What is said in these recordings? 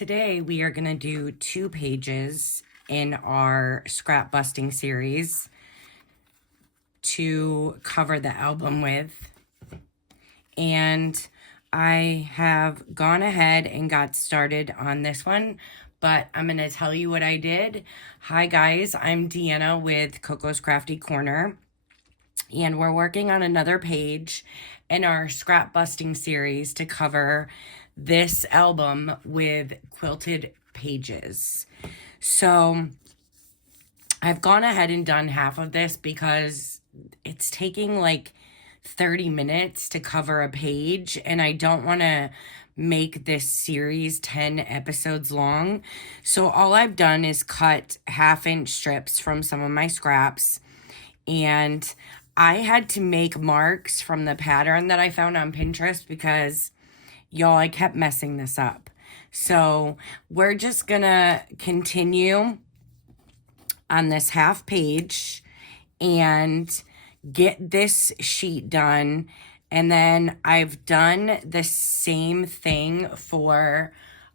Today we are going to do 2 pages in our scrap busting series to cover the album with. And I have gone ahead and got started on this one, but I'm going to tell you what I did. Hi guys, I'm Deanna with Coco's Crafty Corner, and we're working on another page in our scrap busting series to cover this album with quilted pages. So I've gone ahead and done half of this because it's taking like 30 minutes to cover a page, and I don't want to make this series 10 episodes long. So all I've done is cut 1/2-inch strips from some of my scraps, and I had to make marks from the pattern that I found on Pinterest because, y'all, I kept messing this up. So we're just gonna continue on this half page and get this sheet done. And then I've done the same thing for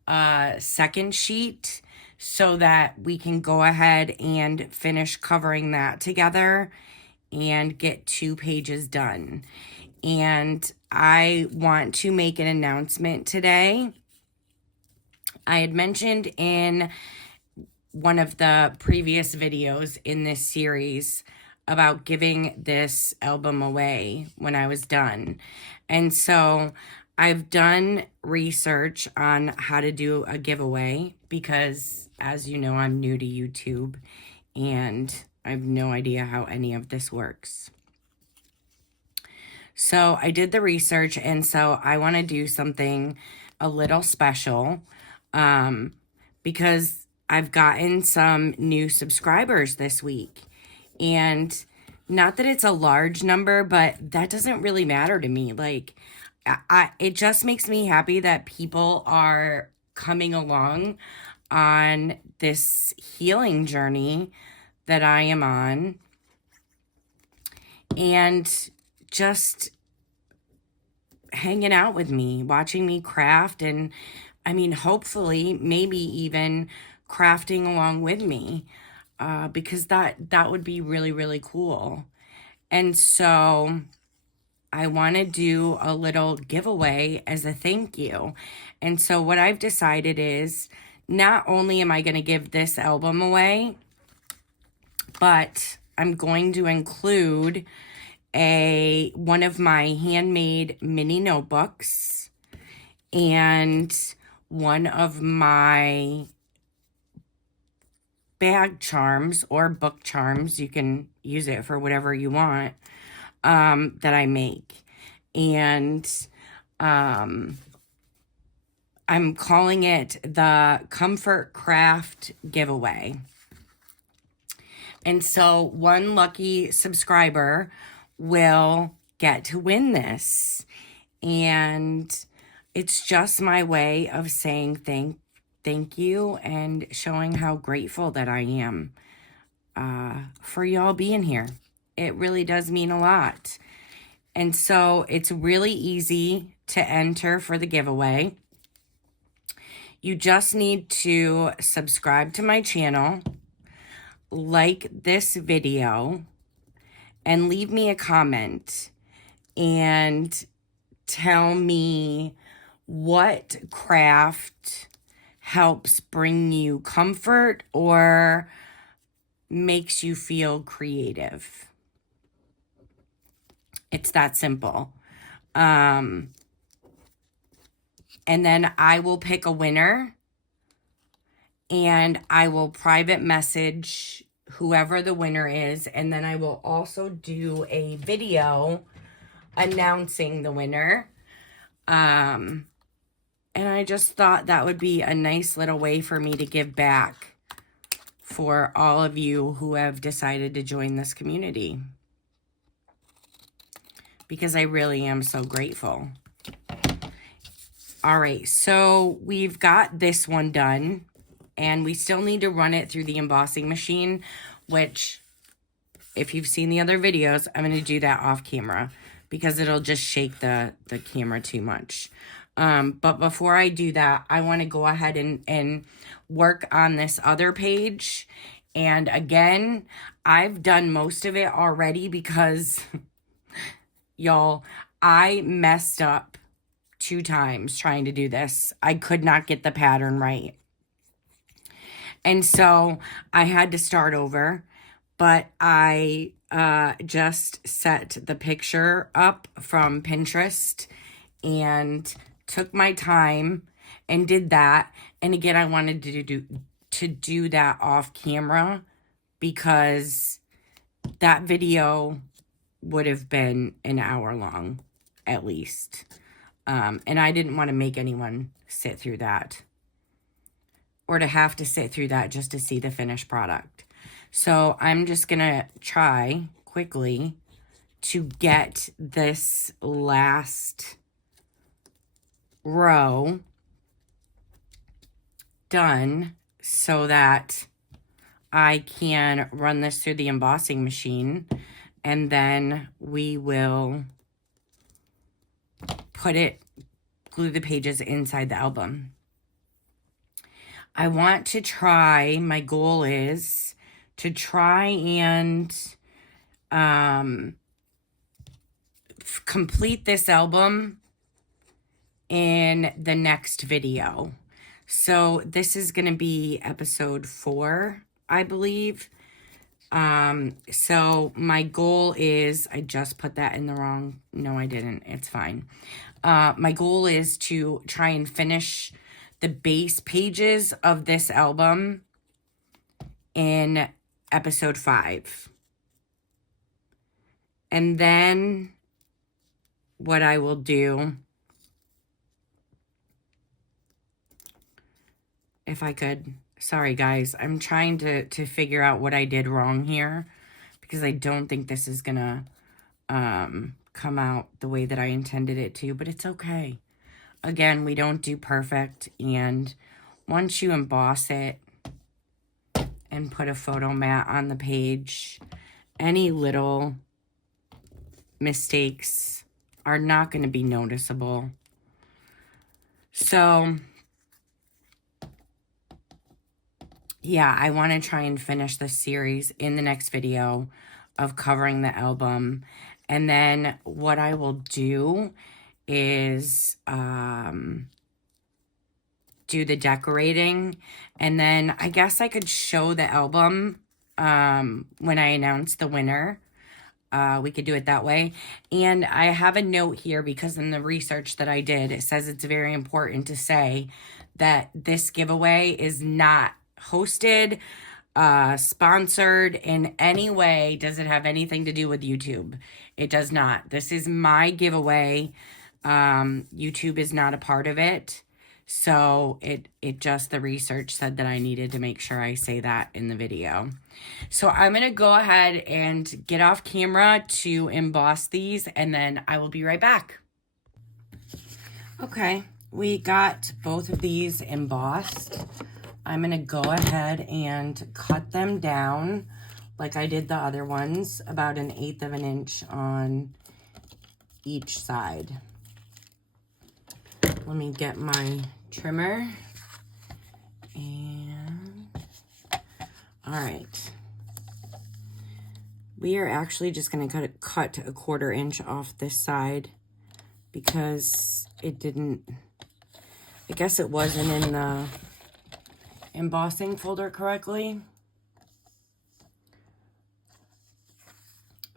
a second sheet so that we can go ahead and finish covering that together and get 2 pages done. And I want to make an announcement today. I had mentioned in one of the previous videos in this series about giving this album away when I was done. And so I've done research on how to do a giveaway because, as you know, I'm new to YouTube and I have no idea how any of this works. So I did the research, and so I want to do something a little special because I've gotten some new subscribers this week. And not that it's a large number, but that doesn't really matter to me. Like, it just makes me happy that people are coming along on this healing journey that I am on, and just hanging out with me, watching me craft, and I mean, hopefully, maybe even crafting along with me, because that would be really, really cool. And so I want to do a little giveaway as a thank you. And so what I've decided is not only am I going to give this album away, but I'm going to include one of my handmade mini notebooks and one of my bag charms or book charms. You can use it for whatever you want, that I make. And I'm calling it the Comfort Craft Giveaway. And so one lucky subscriber will get to win this. And it's just my way of saying thank you and showing how grateful that I am for y'all being here. It really does mean a lot. And so it's really easy to enter for the giveaway. You just need to subscribe to my channel, like this video, and leave me a comment and tell me what craft helps bring you comfort or makes you feel creative. It's that simple. And then I will pick a winner, and I will private message whoever the winner is, and then I will also do a video announcing the winner. And I just thought that would be a nice little way for me to give back for all of you who have decided to join this community, because I really am so grateful. All right, so we've got this one done, and we still need to run it through the embossing machine, which, if you've seen the other videos, I'm going to do that off camera because it'll just shake the camera too much. But before I do that, I want to go ahead and work on this other page. And again, I've done most of it already because, y'all, I messed up 2 times trying to do this. I could not get the pattern right. And so I had to start over, but I just set the picture up from Pinterest and took my time and did that. And again, I wanted to do that off camera because that video would have been an hour long at least. And I didn't want to make anyone sit through that or to have to sit through that just to see the finished product. So I'm just going to try quickly to get this last row done so that I can run this through the embossing machine, and then we will glue the pages inside the album. I want to try, my goal is to try and complete this album in the next video. So this is going to be episode 4, I believe. So my goal is, I just put that in the wrong, no I didn't, it's fine. My goal is to try and finish the base pages of this album in episode 5. And then what I will do, if I could, sorry guys, I'm trying to figure out what I did wrong here because I don't think this is gonna come out the way that I intended it to, but it's okay. Again, we don't do perfect, and once you emboss it and put a photo mat on the page, any little mistakes are not going to be noticeable. So, yeah, I want to try and finish this series in the next video of covering the album. And then what I will do is do the decorating, and then I guess I could show the album when I announce the winner. We could do it that way. And I have a note here because in the research that I did, it says it's very important to say that this giveaway is not hosted, sponsored in any way. Does it have anything to do with YouTube? It does not. This is my giveaway. YouTube is not a part of it. So it just, the research said that I needed to make sure I say that in the video. So I'm going to go ahead and get off camera to emboss these, and then I will be right back. Okay, we got both of these embossed. I'm going to go ahead and cut them down like I did the other ones, about 1/8 of an inch on each side. Let me get my trimmer. And all right. We are actually just going to cut 1/4 inch off this side because it didn't, I guess it wasn't in the embossing folder correctly.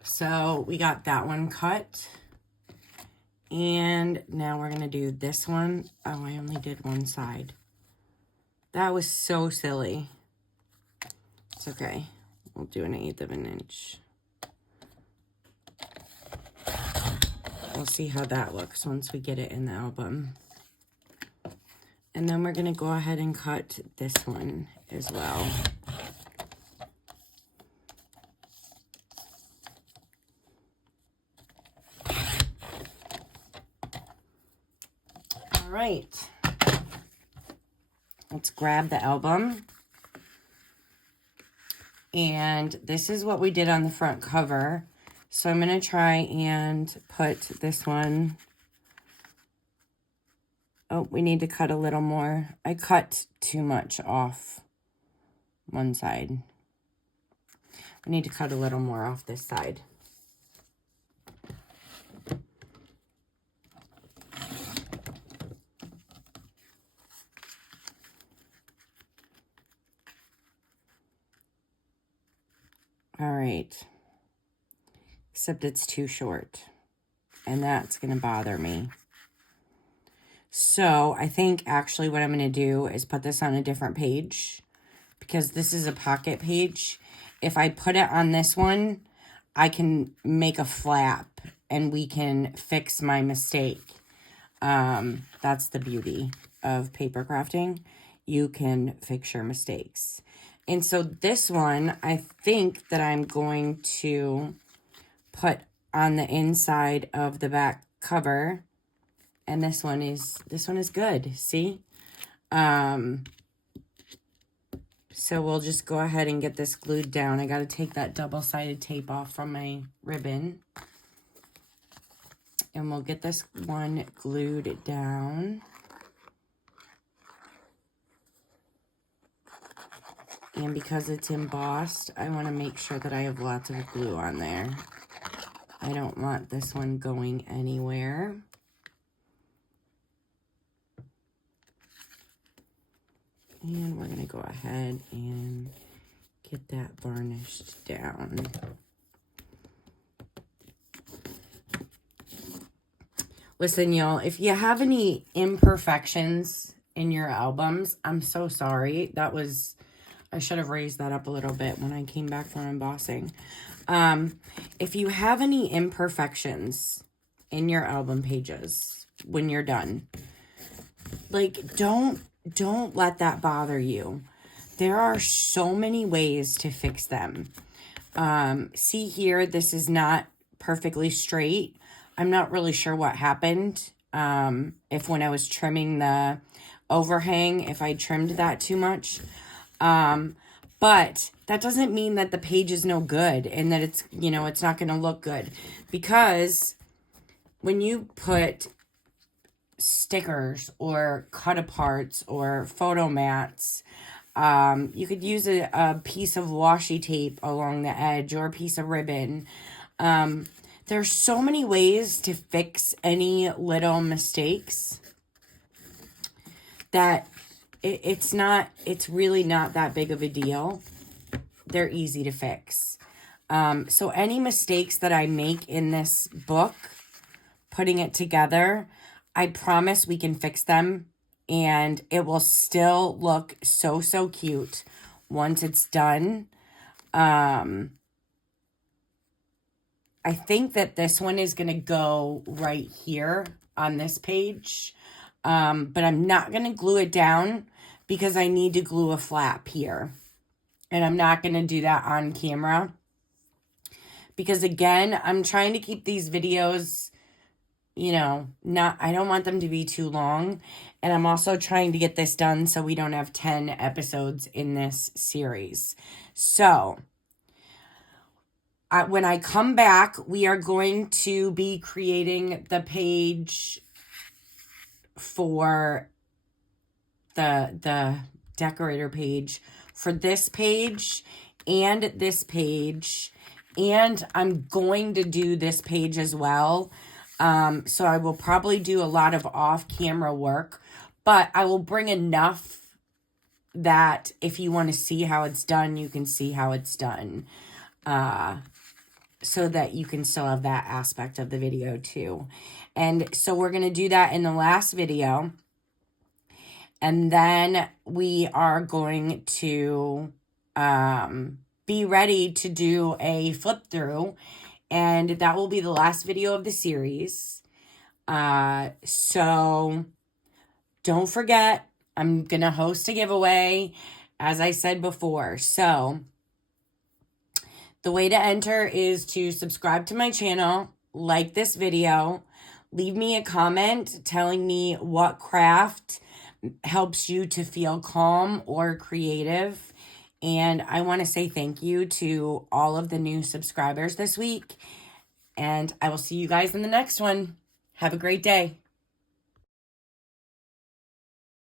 So we got that one cut. And now we're going to do this one. Oh, I only did one side. That was so silly. It's okay. We'll do 1/8 of an inch. We'll see how that looks once we get it in the album. And then we're going to go ahead and cut this one as well. All right. Let's grab the album. And this is what we did on the front cover. So I'm going to try and put this one Oh, we need to cut a little more. I cut too much off one side. We need to cut a little more off this side. All right. Except it's too short. And that's going to bother me. So I think actually what I'm going to do is put this on a different page. Because this is a pocket page. If I put it on this one, I can make a flap. And we can fix my mistake. That's the beauty of paper crafting. You can fix your mistakes. And so this one, I think that I'm going to put on the inside of the back cover. And this one is good. See? So we'll just go ahead and get this glued down. I got to take that double-sided tape off from my ribbon. And we'll get this one glued down. And because it's embossed, I want to make sure that I have lots of glue on there. I don't want this one going anywhere. And we're going to go ahead and get that varnished down. Listen, y'all, if you have any imperfections in your albums, I'm so sorry. I should have raised that up a little bit when I came back from embossing. If you have any imperfections in your album pages when you're done, like, don't let that bother you. There are so many ways to fix them. See here, this is not perfectly straight. I'm not really sure what happened. If when I was trimming the overhang, if I trimmed that too much. But that doesn't mean that the page is no good and that it's, it's not going to look good. Because when you put stickers or cut-aparts or photo mats, you could use a piece of washi tape along the edge or a piece of ribbon. There's so many ways to fix any little mistakes that it's really not that big of a deal. They're easy to fix. So any mistakes that I make in this book, putting it together, I promise we can fix them and it will still look so, so cute once it's done. I think that this one is going to go right here on this page. But I'm not going to glue it down because I need to glue a flap here. And I'm not going to do that on camera. Because again, I'm trying to keep these videos, I don't want them to be too long. And I'm also trying to get this done so we don't have 10 episodes in this series. So when I come back, we are going to be creating the page for the decorator page for this page and this page, and I'm going to do this page as well. So I will probably do a lot of off-camera work, but I will bring enough that if you want to see how it's done, you can see how it's done. So that you can still have that aspect of the video too. And so we're going to do that in the last video. And then we are going to be ready to do a flip through. And that will be the last video of the series. So don't forget, I'm going to host a giveaway, as I said before. So the way to enter is to subscribe to my channel, like this video, leave me a comment telling me what craft helps you to feel calm or creative. And I want to say thank you to all of the new subscribers this week. And I will see you guys in the next one. Have a great day.